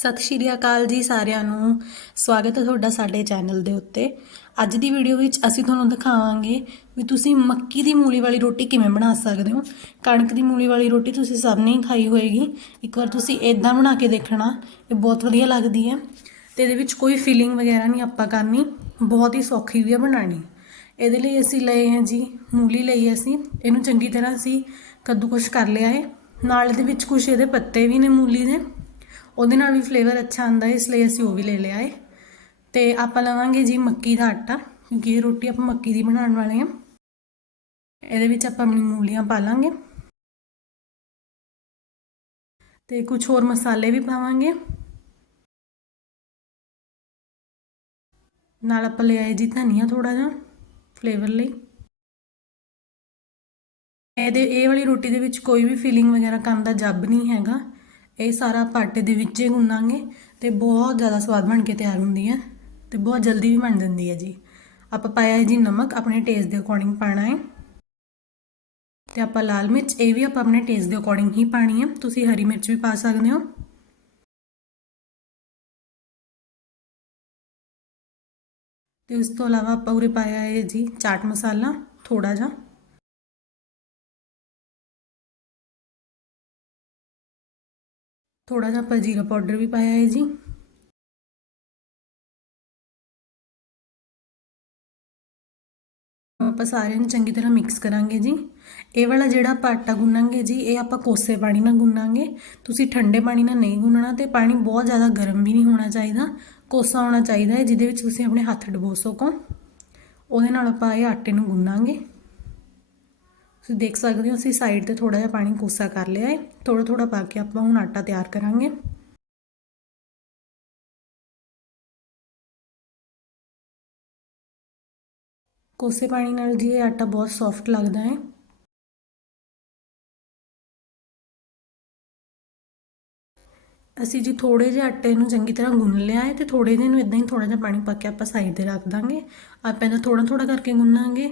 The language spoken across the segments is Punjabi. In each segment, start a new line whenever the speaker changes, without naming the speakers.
ਸਤਿ ਸ਼੍ਰੀ ਅਕਾਲ ਜੀ ਸਾਰਿਆਂ ਨੂੰ। ਸਵਾਗਤ ਹੈ ਤੁਹਾਡਾ ਸਾਡੇ ਚੈਨਲ ਦੇ ਉੱਤੇ। ਅੱਜ ਦੀ ਵੀਡੀਓ ਵਿੱਚ ਅਸੀਂ ਤੁਹਾਨੂੰ ਦਿਖਾਵਾਂਗੇ ਵੀ ਤੁਸੀਂ ਮੱਕੀ ਦੀ ਮੂਲੀ ਵਾਲੀ ਰੋਟੀ ਕਿਵੇਂ ਬਣਾ ਸਕਦੇ ਹੋ। ਕਣਕ ਦੀ ਮੂਲੀ ਵਾਲੀ ਰੋਟੀ ਤੁਸੀਂ ਸਭ ਨੇ ਹੀ ਖਾਈ ਹੋਏਗੀ। ਇੱਕ ਵਾਰ ਤੁਸੀਂ ਇਦਾਂ ਬਣਾ ਕੇ ਦੇਖਣਾ, ਇਹ ਬਹੁਤ ਵਧੀਆ ਲੱਗਦੀ ਹੈ। ਤੇ ਇਹਦੇ ਵਿੱਚ ਕੋਈ ਫੀਲਿੰਗ ਵਗੈਰਾ ਨਹੀਂ ਆਪਾਂ ਕਰਨੀ, ਬਹੁਤ ਹੀ ਸੌਖੀ ਵੀ ਹੈ ਬਣਾਉਣੀ। ਇਹਦੇ ਲਈ ਅਸੀਂ ਲਏ ਹਾਂ ਜੀ, ਮੂਲੀ ਲਈ ਹੈ ਅਸੀਂ। ਇਹਨੂੰ ਚੰਗੀ ਤਰ੍ਹਾਂ ਅਸੀਂ ਕੱਦੂਕਸ਼ ਕਰ ਲਿਆ ਹੈ। ਨਾਲ ਇਹਦੇ ਵਿੱਚ ਕੁਝ ਇਹਦੇ ਪੱਤੇ ਵੀ ਨੇ ਮੂਲੀ ਦੇ। ਉਹਦੇ ਨਾਲ ਵੀ ਫਲੇਵਰ ਅੱਛਾ ਆਉਂਦਾ ਇਸ ਲਈ ਅਸੀਂ ਉਹ ਵੀ ਲੈ ਲਿਆ ਹੈ। ਤੇ ਆਪਾਂ ਲਵਾਂਗੇ ਜੀ ਮੱਕੀ ਦਾ ਆਟਾ, ਕਿਉਂਕਿ ਇਹ ਰੋਟੀ ਆਪਾਂ ਮੱਕੀ ਦੀ ਬਣਾਉਣ ਵਾਲੇ ਹਾਂ। ਇਹਦੇ ਵਿੱਚ ਆਪਾਂ ਆਪਣੀ ਮੂਲੀਆਂ ਪਾ ਲਾਂਗੇ। ਤੇ ਕੁਝ ਹੋਰ ਮਸਾਲੇ ਵੀ ਪਾਵਾਂਗੇ। ਨਾਲ ਆਪਾਂ ਲੈ ਆਏ ਜੀ ਧਨੀਆ ਥੋੜਾ ਜਿਹਾ ਫਲੇਵਰ ਲਈ। ਇਹਦੇ, ਇਹ ਵਾਲੀ ਰੋਟੀ ਦੇ ਵਿੱਚ ਕੋਈ ਵੀ ਫੀਲਿੰਗ ਵਗੈਰਾ ਕਰਨ ਦਾ ਜੱਬ ਨਹੀਂ ਹੈਗਾ। ਇਹ ਸਾਰਾ ਆਪਾਂ ਆਟੇ ਦੇ ਵਿੱਚ ਹੀ ਗੁੰਨਾਂਗੇ ਤੇ ਬਹੁਤ ਜ਼ਿਆਦਾ ਸਵਾਦ ਬਣ ਕੇ ਤਿਆਰ ਹੁੰਦੀ ਹੈ ਤੇ ਬਹੁਤ ਜਲਦੀ ਵੀ ਬਣ ਜਾਂਦੀ ਹੈ ਜੀ। ਆਪਾਂ ਪਾਇਆ ਹੈ ਜੀ ਨਮਕ, ਆਪਣੇ ਟੇਸਟ ਦੇ ਅਕੋਰਡਿੰਗ ਪਾਣਾ ਹੈ। ਤੇ ਆਪਾਂ ਲਾਲ ਮਿਰਚ, ਇਹ ਵੀ ਆਪਾਂ ਆਪਣੇ ਟੇਸਟ ਦੇ ਅਕੋਰਡਿੰਗ ਹੀ ਪਾਣੀ ਹੈ। ਤੁਸੀਂ ਹਰੀ ਮਿਰਚ ਵੀ ਪਾ ਸਕਦੇ ਹੋ। ਤੇ ਉਸ ਤੋਂ ਇਲਾਵਾ ਆਪਾਂ ਉਰੇ ਪਾਇਆ ਹੈ ਜੀ ਚਾਟ ਮਸਾਲਾ ਥੋੜਾ ਜਿਹਾ। ਥੋੜਾ ਜਿਹਾ ਆਪਾਂ ਜੀਰਾ ਪਾਊਡਰ ਵੀ ਪਾਇਆ ਹੈ ਜੀ। ਆਪਾਂ ਸਾਰਿਆਂ ਨੂੰ ਚੰਗੀ ਤਰ੍ਹਾਂ ਮਿਕਸ ਕਰਾਂਗੇ ਜੀ। ਇਹ ਵਾਲਾ ਜਿਹੜਾ ਆਪਾਂ ਆਟਾ ਗੁੰਨਾਂਗੇ ਜੀ, ਇਹ ਆਪਾਂ ਕੋਸੇ ਪਾਣੀ ਨਾਲ ਗੁੰਨਾਂਗੇ। ਤੁਸੀਂ ਠੰਡੇ ਪਾਣੀ ਨਾਲ ਨਹੀਂ ਗੁੰਨਣਾ ਤੇ ਪਾਣੀ ਬਹੁਤ ਜ਼ਿਆਦਾ ਗਰਮ ਵੀ ਨਹੀਂ ਹੋਣਾ ਚਾਹੀਦਾ। ਕੋਸਾ ਹੋਣਾ ਚਾਹੀਦਾ ਹੈ, ਜਿਹਦੇ ਵਿੱਚ ਤੁਸੀਂ ਆਪਣੇ ਹੱਥ ਡਬੋ ਸਕੋ। ਉਹਦੇ ਨਾਲ ਆਪਾਂ ਇਹ ਆਟੇ ਨੂੰ ਗੁੰਨਾਂਗੇ। ਤੁਸੀਂ ਦੇਖ ਸਕਦੇ ਹੋ, ਅਸੀਂ ਸਾਈਡ ਤੇ ਥੋੜਾ ਜਿਹਾ ਪਾਣੀ ਕੋਸਾ ਕਰ ਲਿਆ ਹੈ। ਥੋੜਾ ਥੋੜਾ ਪਾ ਕੇ ਆਪਾਂ ਹੁਣ ਆਟਾ ਤਿਆਰ ਕਰਾਂਗੇ। ਕੋਸੇ ਪਾਣੀ ਨਾਲ ਜੀ ਇਹ ਆਟਾ ਬਹੁਤ ਸੌਫਟ ਲੱਗਦਾ ਹੈ। ਅਸੀਂ ਜੀ ਥੋੜੇ ਜਿਹੇ ਆਟੇ ਨੂੰ ਚੰਗੀ ਤਰ੍ਹਾਂ ਗੁੰਨ ਲਿਆ ਹੈ ਤੇ ਥੋੜੇ ਜਿਹੇ ਨੂੰ ਇਦਾਂ ਹੀ ਥੋੜਾ ਜਿਹਾ ਪਾਣੀ ਪਾ ਕੇ ਆਪਾਂ ਸਾਈਡ ਤੇ ਰੱਖ ਦਾਂਗੇ। ਆਪਾਂ ਇਹਦਾ ਥੋੜਾ ਥੋੜਾ ਕਰਕੇ ਗੁੰਨਾਂਗੇ।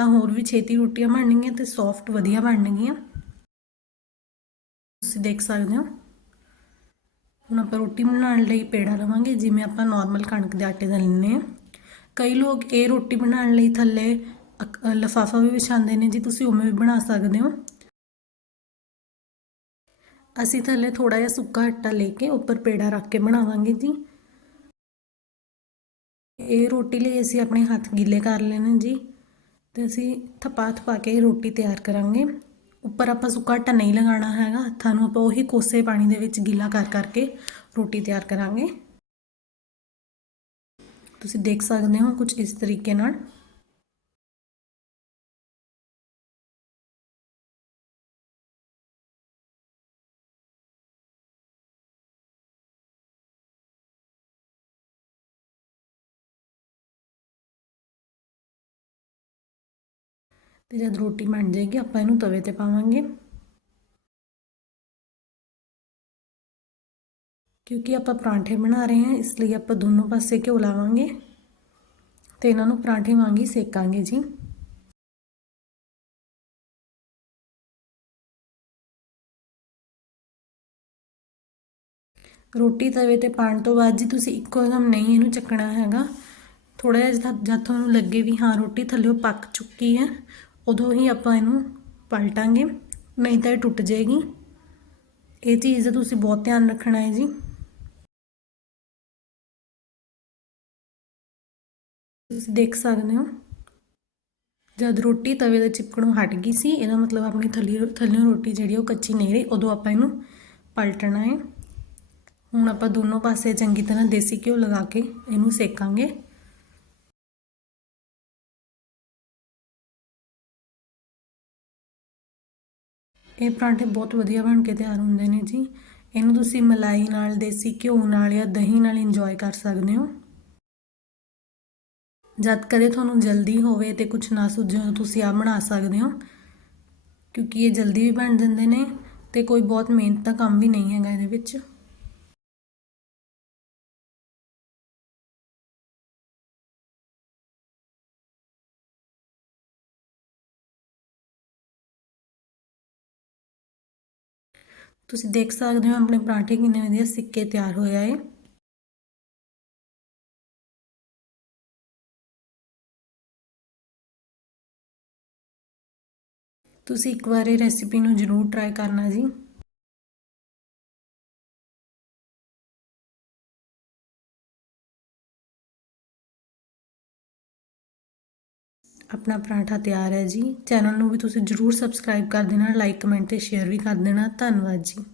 ਤਾਂ ਹੋਰ ਵੀ ਛੇਤੀ ਰੋਟੀਆਂ ਬਣਨਗੀਆਂ ਤੇ ਸੌਫਟ ਵਧੀਆ ਬਣਨਗੀਆਂ ਤੁਸੀਂ ਦੇਖ ਸਕਦੇ ਹੋ। ਹੁਣ ਆਪਾਂ ਰੋਟੀ ਬਣਾਉਣ ਲਈ ਪੇੜਾ ਲਵਾਂਗੇ, ਜਿਵੇਂ ਆਪਾਂ ਨਾਰਮਲ ਕਣਕ ਦੇ ਆਟੇ ਦਾ ਲੈਂਦੇ ਆ ਕਈ ਲੋਕ ਇਹ ਰੋਟੀ ਬਣਾਉਣ ਲਈ ਥੱਲੇ ਲਫਾਫਾ ਵੀ ਵਿਛਾਉਂਦੇ ਨੇ, ਜੀ ਤੁਸੀਂ ਉਵੇਂ ਵੀ ਬਣਾ ਸਕਦੇ ਹੋ। ਅਸੀਂ ਥੱਲੇ ਥੋੜਾ ਜਿਹਾ ਸੁੱਕਾ ਆਟਾ ਲੈ ਕੇ ਉੱਪਰ ਪੇੜਾ ਰੱਖ ਕੇ ਬਣਾਵਾਂਗੇ ਜੀ। ਇਹ ਰੋਟੀ ਲਈ ਅਸੀਂ ਆਪਣੇ ਹੱਥ ਗਿੱਲੇ ਕਰ ਲੈਣੇ ਜੀ। ਤੇ ਅਸੀਂ ਥਪਾ ਥਪਾ ਕੇ ਰੋਟੀ ਤਿਆਰ ਕਰਾਂਗੇ। ਉੱਪਰ ਆਪਾਂ ਸੁੱਕਾ ਆਟਾ ਨਹੀਂ ਲਗਾਉਣਾ ਹੈਗਾ। ਹੱਥਾਂ ਨੂੰ ਆਪਾਂ ਉਹੀ ਕੋਸੇ ਪਾਣੀ ਦੇ ਵਿੱਚ ਗਿੱਲਾ ਕਰ ਕਰਕੇ ਰੋਟੀ ਤਿਆਰ ਕਰਾਂਗੇ। ਤੁਸੀਂ ਦੇਖ ਸਕਦੇ ਹੋ ਕੁਝ ਇਸ ਤਰੀਕੇ ਨਾਲ। ਤੇ ਜਦ ਰੋਟੀ ਬਣ ਜਾਏਗੀ, ਆਪਾਂ ਇਹਨੂੰ ਤਵੇ ਤੇ ਪਾਵਾਂਗੇ। ਕਿਉਂਕਿ ਆਪਾਂ ਪਰਾਂਠੇ ਬਣਾ ਰਹੇ ਹਾਂ, ਇਸ ਲਈ ਆਪਾਂ ਦੋਨੋਂ ਪਾਸੇ ਘਿਓ ਲਾਵਾਂਗੇ ਤੇ ਇਹਨਾਂ ਨੂੰ ਪਰਾਂਠੇ ਵਾਂਗ ਹੀ ਸੇਕਾਂਗੇ ਜੀ। ਰੋਟੀ ਤਵੇ ਤੇ ਪਾਣ ਤੋਂ ਬਾਅਦ ਜੀ ਤੁਸੀਂ ਇੱਕੋ ਦਮ ਨਹੀਂ ਇਹਨੂੰ ਚੱਕਣਾ ਹੈਗਾ। ਥੋੜਾ ਜਿਹਾ ਜਦ ਤੁਹਾਨੂੰ ਲੱਗੇ ਵੀ ਹਾਂ, ਰੋਟੀ ਥੱਲੇੋਂ ਪੱਕ ਚੁੱਕੀ ਹੈ ਉਦੋਂ ਹੀ ਆਪਾਂ ਇਹਨੂੰ ਪਲਟਾਂਗੇ, ਨਹੀਂ ਤਾਂ ਇਹ ਟੁੱਟ ਜਾਏਗੀ। ਇਹ ਚੀਜ਼ ਦਾ ਤੁਸੀਂ ਬਹੁਤ ਧਿਆਨ ਰੱਖਣਾ ਹੈ ਜੀ। ਤੁਸੀਂ ਦੇਖ ਸਕਦੇ ਹੋ, ਜਦ ਰੋਟੀ ਤਵੇ ਦੇ ਚਿਪਕਣੋਂ ਹਟ ਗਈ ਸੀ, ਇਹਦਾ ਮਤਲਬ ਆਪਣੀ ਥੱਲੀ, ਥੱਲਿਓਂ ਰੋਟੀ ਜਿਹੜੀ ਉਹ ਕੱਚੀ ਨਹੀਂ ਰਹੀ, ਉਦੋਂ ਆਪਾਂ ਇਹਨੂੰ ਪਲਟਣਾ ਹੈ। ਹੁਣ ਆਪਾਂ ਦੋਨੋਂ ਪਾਸੇ ਚੰਗੀ ਤਰ੍ਹਾਂ ਦੇਸੀ ਘਿਓ ਲਗਾ ਕੇ ਇਹਨੂੰ ਸੇਕਾਂਗੇ। ਇਹ ਪਰਾਂਠੇ ਬਹੁਤ ਵਧੀਆ ਬਣ ਕੇ ਤਿਆਰ ਹੁੰਦੇ ਨੇ ਜੀ। ਇਹਨੂੰ ਤੁਸੀਂ ਮਲਾਈ ਨਾਲ, ਦੇਸੀ ਘਿਓ ਨਾਲ ਜਾਂ ਦਹੀਂ ਨਾਲ ਇੰਜੋਏ ਕਰ ਸਕਦੇ ਹੋ। ਜਦ ਕਦੇ ਤੁਹਾਨੂੰ ਜਲਦੀ ਹੋਵੇ ਤੇ ਕੁਝ ਨਾ ਸੁਝੇ ਤੁਸੀਂ ਆ ਬਣਾ ਸਕਦੇ ਹੋ। ਕਿਉਂਕਿ ਇਹ ਜਲਦੀ ਵੀ ਬਣ ਜਾਂਦੇ ਨੇ ਤੇ ਕੋਈ ਬਹੁਤ ਮਿਹਨਤ ਦਾ ਕੰਮ ਵੀ ਨਹੀਂ ਹੈਗਾ ਇਹਦੇ ਵਿੱਚ। ਤੁਸੀਂ ਦੇਖ ਸਕਦੇ ਹੋ ਆਪਣੇ ਪਰਾਂਠੇ ਕਿੰਨੇ ਵਧੀਆ ਸਿੱਕੇ ਤਿਆਰ ਹੋਇਆ ਹੈ ਤੁਸੀਂ ਇੱਕ ਵਾਰ ਇਹ ਰੈਸਿਪੀ ਨੂੰ ਜ਼ਰੂਰ ਟਰਾਈ ਕਰਨਾ ਜੀ। ਆਪਣਾ ਪਰਾਂਠਾ ਤਿਆਰ ਹੈ ਜੀ। ਚੈਨਲ ਨੂੰ ਵੀ ਤੁਸੀਂ ਜਰੂਰ ਸਬਸਕ੍ਰਾਈਬ ਕਰ ਦੇਣਾ ਲਾਈਕ ਕਮੈਂਟ ਤੇ ਸ਼ੇਅਰ ਵੀ ਕਰ ਦੇਣਾ। ਧੰਨਵਾਦ ਜੀ।